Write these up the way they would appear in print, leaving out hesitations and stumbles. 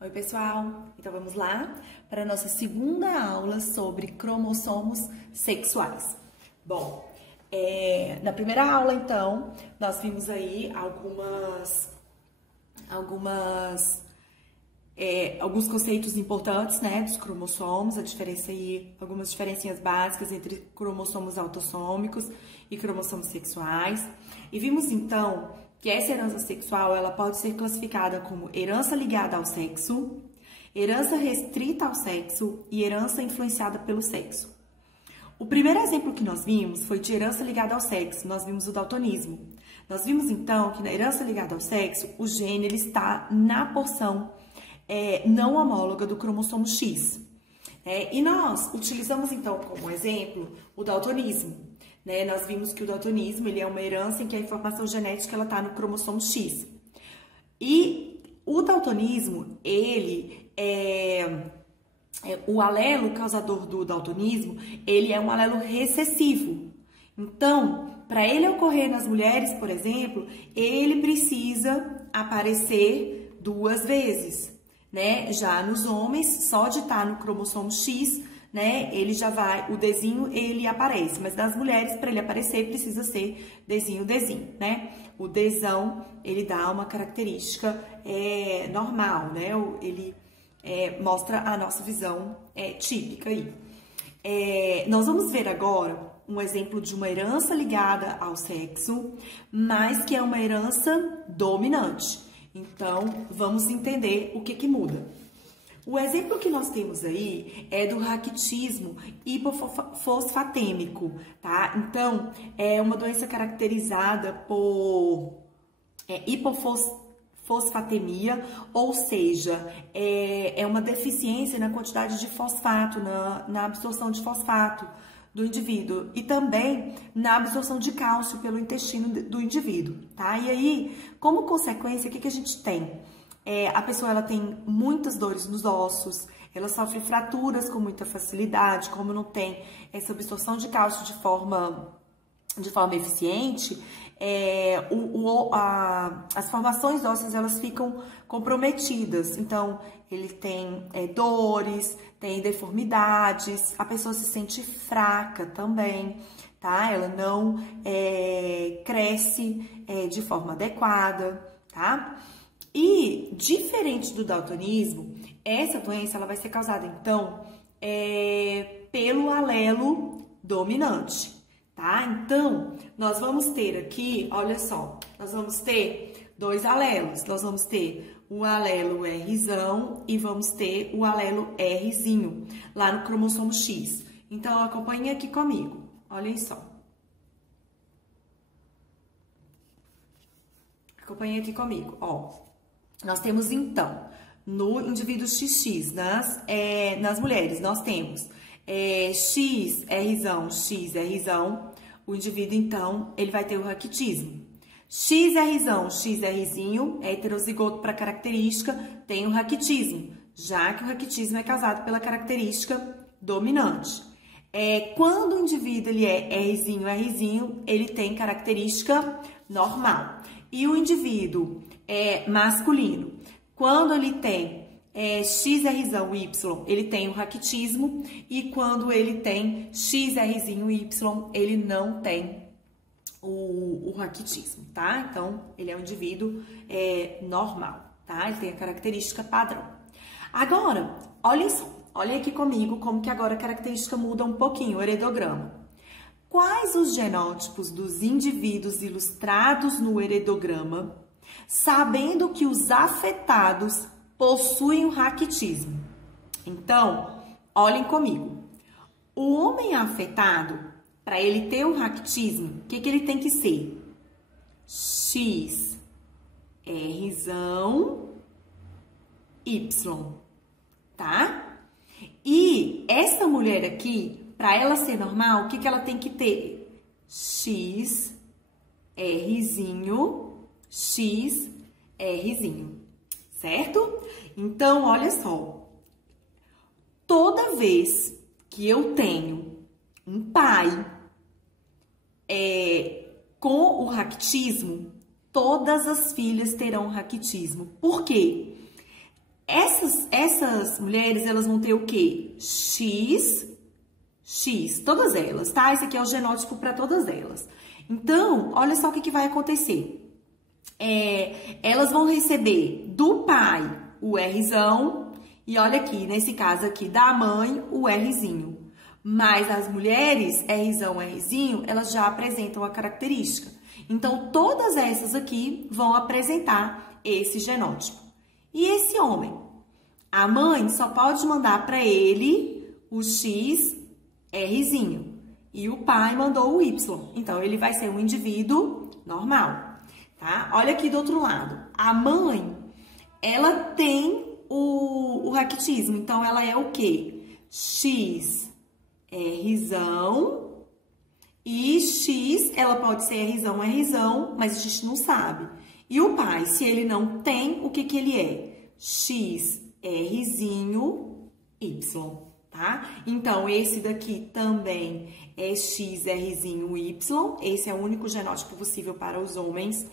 Oi, pessoal! Então vamos lá para a nossa segunda aula sobre cromossomos sexuais. Bom, na primeira aula, então, nós vimos aí alguns conceitos importantes, né, dos cromossomos, a diferença aí, algumas diferencinhas básicas entre cromossomos autossômicos e cromossomos sexuais. E vimos, então, que essa herança sexual, ela pode ser classificada como herança ligada ao sexo, herança restrita ao sexo e herança influenciada pelo sexo. O primeiro exemplo que nós vimos foi de herança ligada ao sexo, nós vimos o daltonismo. Nós vimos, então, que na herança ligada ao sexo, o gene ele está na porção não homóloga do cromossomo X. E nós utilizamos, então, como exemplo, o daltonismo. Nós vimos que o daltonismo ele é uma herança em que a informação genética está no cromossomo X. E o daltonismo, o alelo causador do daltonismo, ele é um alelo recessivo. Então, para ele ocorrer nas mulheres, por exemplo, ele precisa aparecer 2 vezes. Já nos homens, só de estar no cromossomo X, ele já vai, o Dzinho, ele aparece, mas nas mulheres, para ele aparecer, precisa ser Dzinho, O Dzão, ele dá uma característica normal, Ele mostra a nossa visão típica aí. Nós vamos ver agora um exemplo de uma herança ligada ao sexo, mas que é uma herança dominante. Então, vamos entender o que muda. O exemplo que nós temos aí é do raquitismo hipofosfatêmico, tá? Então, é uma doença caracterizada por hipofosfatemia, ou seja, é uma deficiência na quantidade de fosfato, na absorção de fosfato do indivíduo e também na absorção de cálcio pelo intestino do indivíduo, tá? E aí, como consequência, o que a gente tem? A pessoa ela tem muitas dores nos ossos, ela sofre fraturas com muita facilidade, como não tem essa absorção de cálcio de forma eficiente, as formações ósseas elas ficam comprometidas. Então, ele tem dores, tem deformidades, a pessoa se sente fraca também, tá? Ela não cresce de forma adequada, tá? E, diferente do daltonismo, essa doença ela vai ser causada, então, pelo alelo dominante, tá? Então, nós vamos ter aqui, olha só, nós vamos ter 2 alelos. Nós vamos ter o alelo Rzão e vamos ter o alelo Rzinho, lá no cromossomo X. Então, acompanhe aqui comigo, olhem só. Acompanhe aqui comigo, ó. Nós temos, então, no indivíduo XX, nas mulheres, nós temos XRzão, XRzão, o indivíduo, então, ele vai ter o raquitismo. XRzão, XRzinho, é heterozigoto para característica, tem o raquitismo, já que o raquitismo é causado pela característica dominante. Quando o indivíduo ele é Rzinho, ele tem característica normal. E o indivíduo masculino, quando ele tem XRzão Y, ele tem o raquitismo, e quando ele tem XRzinho Y, ele não tem o raquitismo, tá? Então, ele é um indivíduo normal, tá? Ele tem a característica padrão. Agora, olhem aqui comigo como que agora a característica muda um pouquinho, o heredograma. Quais os genótipos dos indivíduos ilustrados no heredograma, sabendo que os afetados possuem o raquitismo? Então, olhem comigo. O homem afetado, para ele ter o raquitismo, o que ele tem que ser? XRzão Y, tá? E essa mulher aqui, para ela ser normal, o que ela tem que ter? XRzinho, XRzinho, certo? Então, olha só. Toda vez que eu tenho um pai com o raquitismo, todas as filhas terão raquitismo. Por quê? Essas mulheres, elas vão ter o quê? X, todas elas, tá? Esse aqui é o genótipo para todas elas. Então, olha só o que vai acontecer. Elas vão receber do pai o Rzão e olha aqui, nesse caso aqui, da mãe o Rzinho. Mas as mulheres, Rzão, Rzinho, elas já apresentam a característica. Então, todas essas aqui vão apresentar esse genótipo. E esse homem? A mãe só pode mandar para ele o X, Rzinho. E o pai mandou o Y. Então, ele vai ser um indivíduo normal, tá? Olha aqui do outro lado. A mãe, ela tem o raquitismo. Então, ela é o quê? X, Rzão. E X, ela pode ser Rzão, mas a gente não sabe. E o pai, se ele não tem, o que que ele é? X, Rzinho, Y, tá? Então, esse daqui também é X, Rzinho, Y. Esse é o único genótipo possível para os homens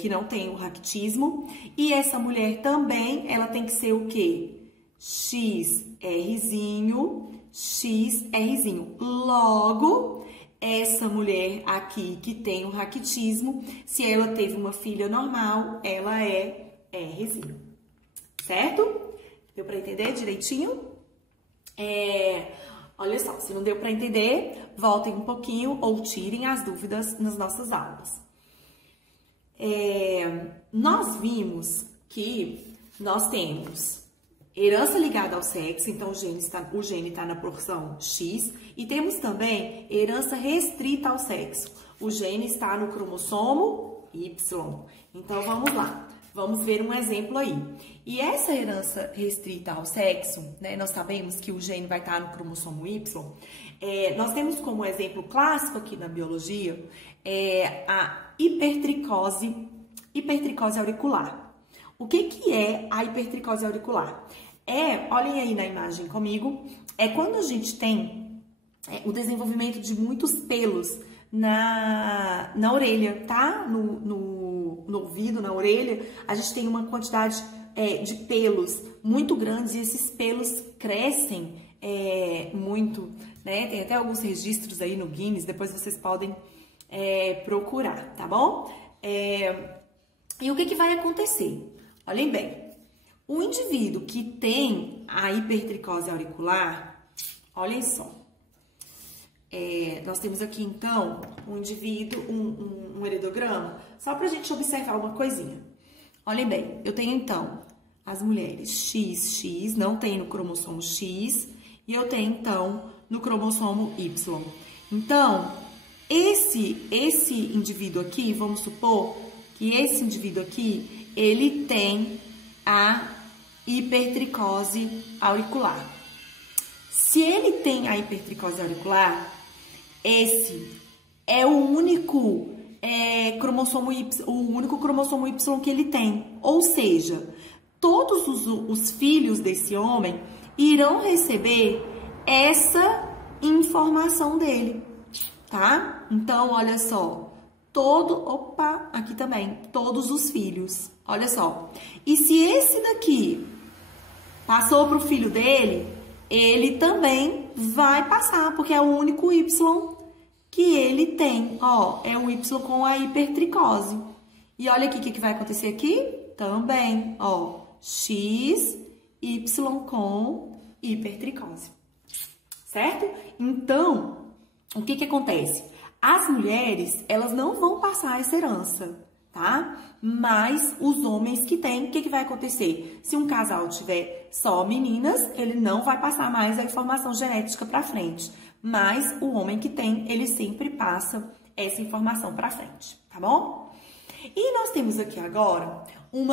que não tem o raquitismo. E essa mulher também, ela tem que ser o quê? X, Rzinho, X, Rzinho. Logo, essa mulher aqui que tem o raquitismo, se ela teve uma filha normal, ela é Rzinho. Certo? Deu para entender direitinho? Olha só, se não deu para entender, voltem um pouquinho ou tirem as dúvidas nas nossas aulas. Nós vimos que nós temos herança ligada ao sexo, então o gene está na porção X, e temos também herança restrita ao sexo. O gene está no cromossomo Y. Então, vamos lá. Vamos ver um exemplo aí. E essa herança restrita ao sexo, né? Nós sabemos que o gene vai estar no cromossomo Y. Nós temos como exemplo clássico aqui na biologia a hipertricose auricular. O que é a hipertricose auricular? Olhem aí na imagem comigo, quando a gente tem o desenvolvimento de muitos pelos na orelha, tá? No ouvido, na orelha, a gente tem uma quantidade de pelos muito grandes e esses pelos crescem muito, né? Tem até alguns registros aí no Guinness, depois vocês podem procurar, tá bom? E o que vai acontecer? Olhem bem. O indivíduo que tem a hipertricose auricular, olhem só. Nós temos aqui, então, um indivíduo, um heredograma, só pra gente observar uma coisinha. Olhem bem, eu tenho, então, as mulheres XX, não tem no cromossomo X, e eu tenho, então, no cromossomo Y. Então, esse indivíduo aqui, vamos supor que esse indivíduo aqui, ele tem a hipertricose auricular. Se ele tem a hipertricose auricular, esse é o único cromossomo Y que ele tem. Ou seja, todos os filhos desse homem irão receber essa informação dele, tá? Então, olha só. Aqui também, todos os filhos, olha só. E se esse daqui passou para o filho dele, ele também vai passar, porque é o único Y que ele tem, ó, é o Y com a hipertricose. E olha aqui o que vai acontecer aqui, também, ó, X, Y com hipertricose, certo? Então, o que acontece? As mulheres, elas não vão passar essa herança, tá? Mas os homens que têm, o que vai acontecer? Se um casal tiver só meninas, ele não vai passar mais a informação genética para frente. Mas o homem que tem, ele sempre passa essa informação para frente, tá bom? E nós temos aqui agora um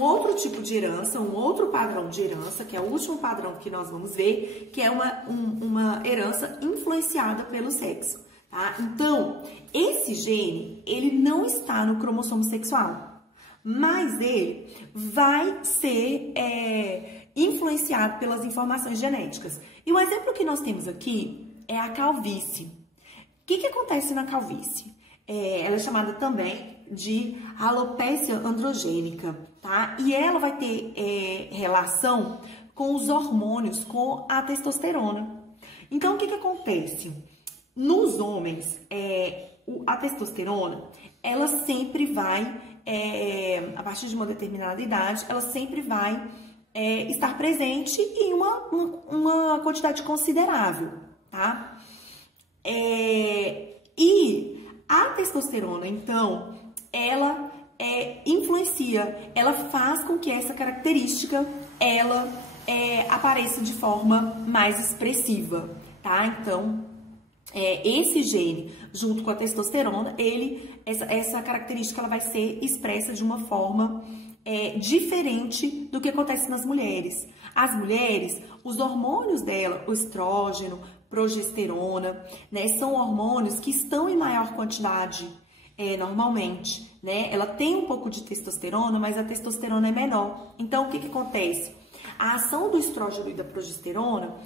outro tipo de herança, um outro padrão de herança, que é o último padrão que nós vamos ver, que é uma herança influenciada pelo sexo, tá? Então, esse gene, ele não está no cromossomo sexual, mas ele vai ser influenciado pelas informações genéticas. E o exemplo que nós temos aqui é a calvície. O que acontece na calvície? Ela é chamada também de alopecia androgênica, tá? E ela vai ter relação com os hormônios, com a testosterona. Então, o que acontece? Nos homens, a testosterona, ela sempre vai, a partir de uma determinada idade, ela sempre vai estar presente em uma quantidade considerável, tá? E a testosterona, então, ela influencia, ela faz com que essa característica, ela apareça de forma mais expressiva, tá? Então, esse gene, junto com a testosterona, essa característica ela vai ser expressa de uma forma diferente do que acontece nas mulheres. As mulheres, os hormônios dela, o estrógeno, progesterona, né, são hormônios que estão em maior quantidade normalmente, né? Ela tem um pouco de testosterona, mas a testosterona é menor. Então, o que acontece? A ação do estrógeno e da progesterona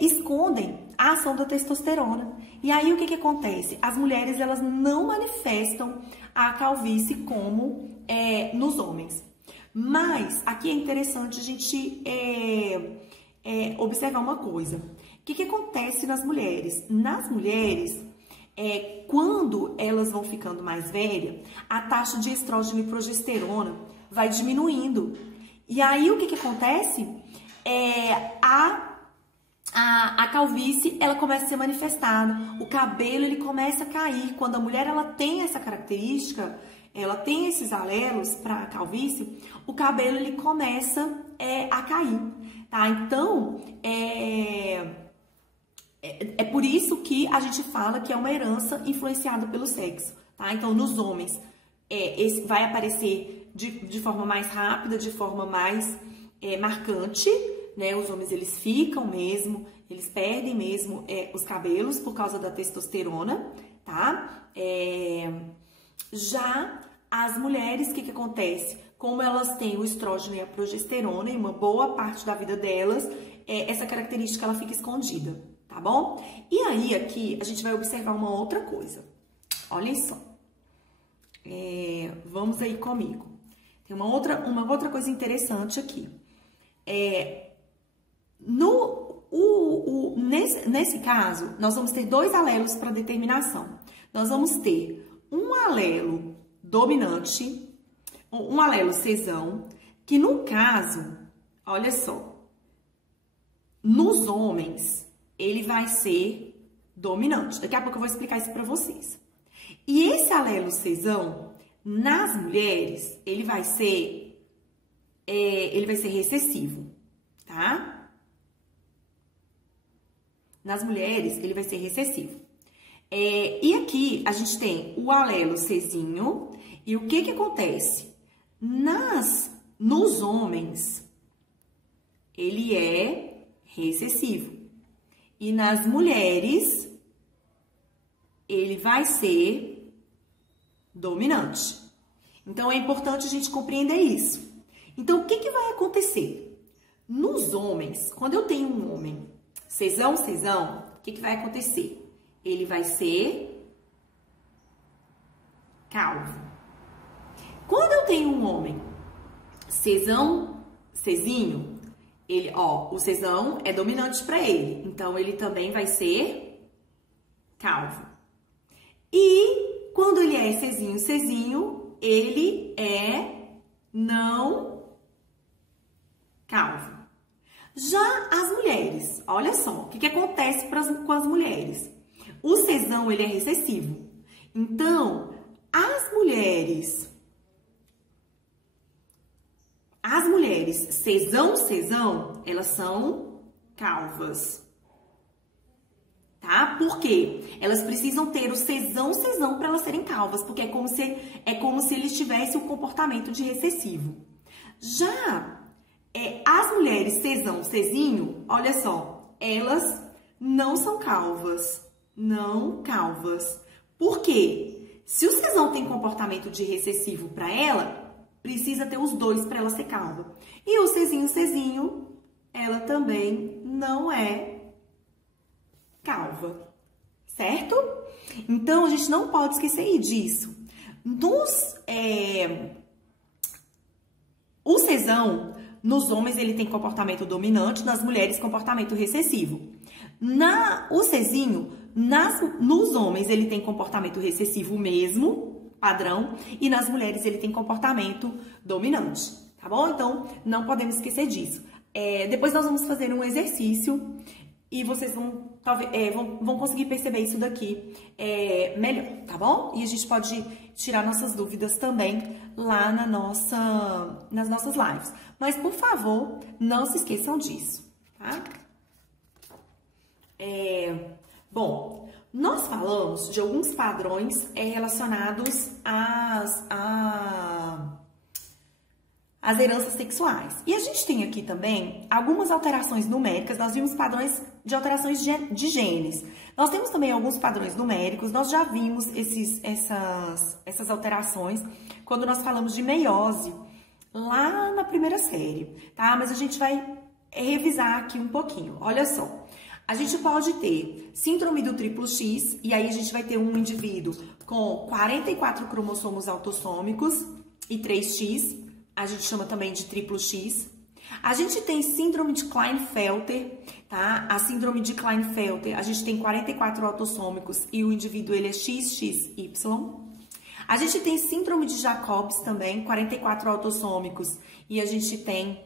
escondem a ação da testosterona. E aí, o que acontece? As mulheres, elas não manifestam a calvície como nos homens. Mas, aqui é interessante a gente observar uma coisa. O que acontece nas mulheres? Nas mulheres, quando elas vão ficando mais velhas, a taxa de estrógeno e progesterona vai diminuindo. E aí, o que acontece? A calvície, ela começa a ser manifestada. O cabelo, ele começa a cair. Quando a mulher, ela tem essa característica, ela tem esses alelos para a calvície, o cabelo, ele começa a cair, tá? Então, é por isso que a gente fala que é uma herança influenciada pelo sexo, tá? Então, nos homens, vai aparecer de forma mais rápida, de forma mais marcante, né? Os homens, eles ficam mesmo, eles perdem mesmo os cabelos por causa da testosterona, tá? Já as mulheres, o que acontece? Como elas têm o estrógeno e a progesterona em uma boa parte da vida delas, essa característica ela fica escondida, tá bom? E aí, aqui, a gente vai observar uma outra coisa. Olhem só. Vamos aí comigo. Tem uma outra coisa interessante aqui. Nesse caso, nós vamos ter dois alelos para determinação. Nós vamos ter um alelo dominante, um alelo cesão, que no caso, olha só, nos homens, ele vai ser dominante. Daqui a pouco eu vou explicar isso para vocês. E esse alelo cesão, nas mulheres, ele vai ser recessivo, tá? Nas mulheres, ele vai ser recessivo. E aqui, a gente tem o alelo cesinho. E o que acontece? Nos homens, ele é recessivo. E nas mulheres, ele vai ser dominante. Então, é importante a gente compreender isso. Então, o que vai acontecer? Nos homens, quando eu tenho um homem cesão, o que vai acontecer? Ele vai ser calvo. Quando eu tenho um homem cesinho, o cesão é dominante para ele. Então, ele também vai ser calvo. E quando ele é cesinho, ele é não calvo. Já as mulheres, olha só, o que acontece com as mulheres? O cesão, ele é recessivo. Então, as mulheres cesão, elas são calvas. Tá? Por quê? Elas precisam ter o cesão para elas serem calvas, porque é como se eles tivessem um comportamento de recessivo. Já as mulheres cesinho, olha só, elas não são calvas. Não calvas. Por quê? Se o cesão tem comportamento de recessivo para ela, precisa ter os dois para ela ser calva. E o cesinho, ela também não é calva. Certo? Então, a gente não pode esquecer disso. O Czão, nos homens, ele tem comportamento dominante, nas mulheres, comportamento recessivo. O Czinho, nos homens, ele tem comportamento recessivo mesmo, padrão, e nas mulheres, ele tem comportamento dominante, tá bom? Então, não podemos esquecer disso. Depois nós vamos fazer um exercício e vocês vão conseguir perceber isso daqui melhor, tá bom? E a gente pode tirar nossas dúvidas também lá nas nossas lives. Mas, por favor, não se esqueçam disso, tá? Bom, nós falamos de alguns padrões relacionados às heranças sexuais. E a gente tem aqui também algumas alterações numéricas. Nós vimos padrões de alterações de genes. Nós temos também alguns padrões numéricos. Nós já vimos essas alterações quando nós falamos de meiose, lá na primeira série, tá? Mas a gente vai revisar aqui um pouquinho. Olha só. A gente pode ter síndrome do triplo X, e aí a gente vai ter um indivíduo com 44 cromossomos autossômicos e 3X. A gente chama também de triplo X. A gente tem síndrome de Klinefelter, tá? A síndrome de Klinefelter, a gente tem 44 autossômicos e o indivíduo ele é XXY. A gente tem síndrome de Jacobs também, 44 autossômicos e a gente tem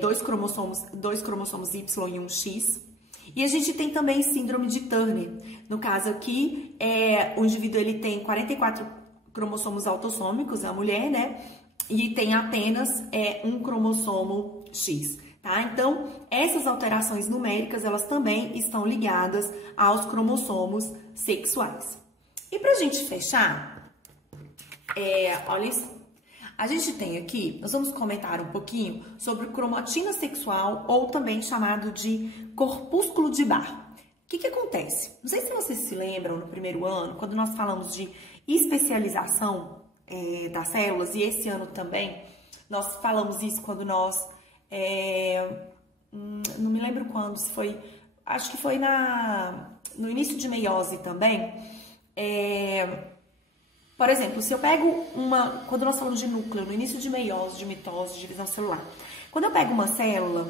dois cromossomos Y e um X. E a gente tem também síndrome de Turner. No caso aqui, o indivíduo ele tem 44 cromossomos autossômicos, a mulher, né? E tem apenas um cromossomo X, tá? Então, essas alterações numéricas, elas também estão ligadas aos cromossomos sexuais. E pra gente fechar, olha isso. A gente tem aqui, nós vamos comentar um pouquinho sobre cromatina sexual, ou também chamado de corpúsculo de Barr. O que acontece? Não sei se vocês se lembram no primeiro ano, quando nós falamos de especialização das células, e esse ano também, nós falamos isso quando nós, não me lembro quando, se foi, acho que foi no início de meiose também, por exemplo, se eu pego quando nós falamos de núcleo, no início de meiose, de mitose, de divisão celular, quando eu pego uma célula,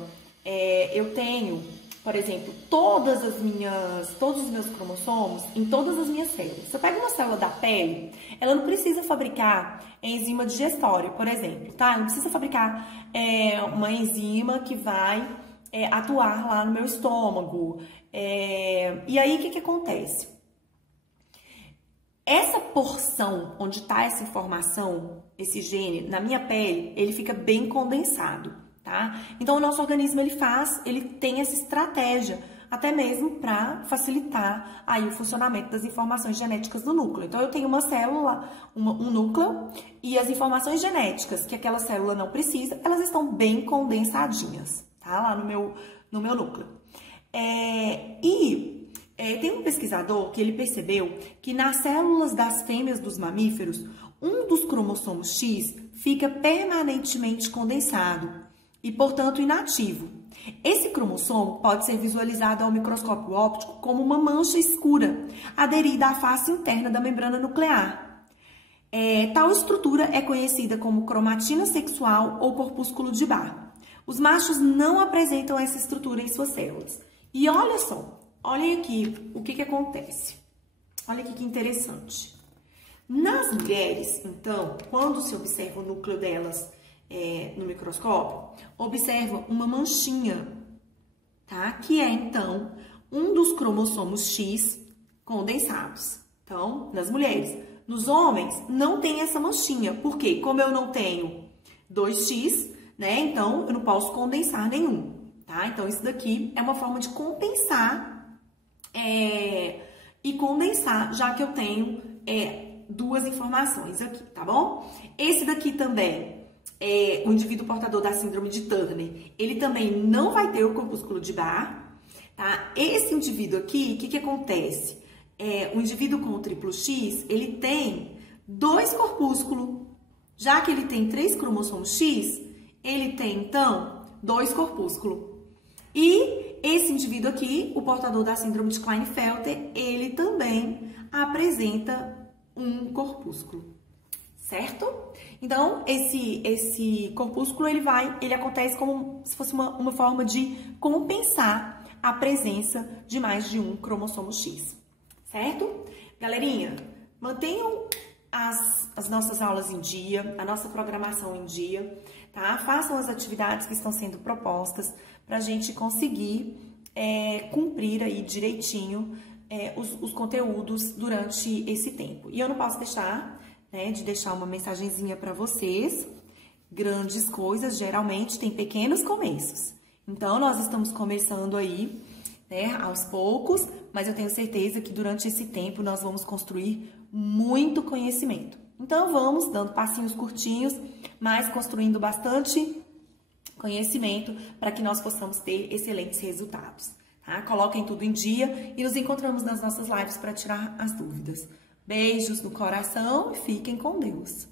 eu tenho, por exemplo, todos os meus cromossomos em todas as minhas células. Se eu pego uma célula da pele, ela não precisa fabricar enzima digestória, por exemplo, tá? Ela não precisa fabricar uma enzima que vai atuar lá no meu estômago. E aí, o que acontece? Essa porção onde está essa informação, esse gene, na minha pele, ele fica bem condensado, tá? Então, o nosso organismo, ele tem essa estratégia, até mesmo para facilitar aí o funcionamento das informações genéticas do núcleo. Então, eu tenho uma célula, um núcleo, e as informações genéticas que aquela célula não precisa, elas estão bem condensadinhas, tá? Lá no meu núcleo. Tem um pesquisador que ele percebeu que nas células das fêmeas dos mamíferos, um dos cromossomos X fica permanentemente condensado e, portanto, inativo. Esse cromossomo pode ser visualizado ao microscópio óptico como uma mancha escura aderida à face interna da membrana nuclear. Tal estrutura é conhecida como cromatina sexual ou corpúsculo de Barr. Os machos não apresentam essa estrutura em suas células. E olha só, olhem aqui o que acontece. Olha aqui que interessante. Nas mulheres, então, quando se observa o núcleo delas no microscópio, observa uma manchinha, tá? Que é, então, um dos cromossomos X condensados. Então, nas mulheres. Nos homens, não tem essa manchinha. Por quê? Como eu não tenho 2X, né? Então, eu não posso condensar nenhum, tá? Então, isso daqui é uma forma de compensar e condensar, já que eu tenho duas informações aqui, tá bom? Esse daqui também o indivíduo portador da síndrome de Turner, ele também não vai ter o corpúsculo de Barr, tá? Esse indivíduo aqui, o que acontece? O indivíduo com o triplo X, ele tem 2 corpúsculos, já que ele tem 3 cromossomos X, ele tem, então, 2 corpúsculos. E esse indivíduo aqui, o portador da síndrome de Klinefelter, ele também apresenta um corpúsculo. certo? Então, esse corpúsculo, ele acontece como se fosse uma forma de compensar a presença de mais de um cromossomo X, certo? Galerinha, mantenham as nossas aulas em dia, a nossa programação em dia, tá? Façam as atividades que estão sendo propostas para a gente conseguir cumprir aí direitinho os conteúdos durante esse tempo. E eu não posso deixar, né, de deixar uma mensagenzinha para vocês. Grandes coisas geralmente têm pequenos começos. Então, nós estamos começando aí, né, aos poucos, mas eu tenho certeza que durante esse tempo nós vamos construir muito conhecimento. Então, vamos dando passinhos curtinhos, mas construindo bastante conhecimento para que nós possamos ter excelentes resultados, tá? Coloquem tudo em dia e nos encontramos nas nossas lives para tirar as dúvidas. Beijos no coração e fiquem com Deus.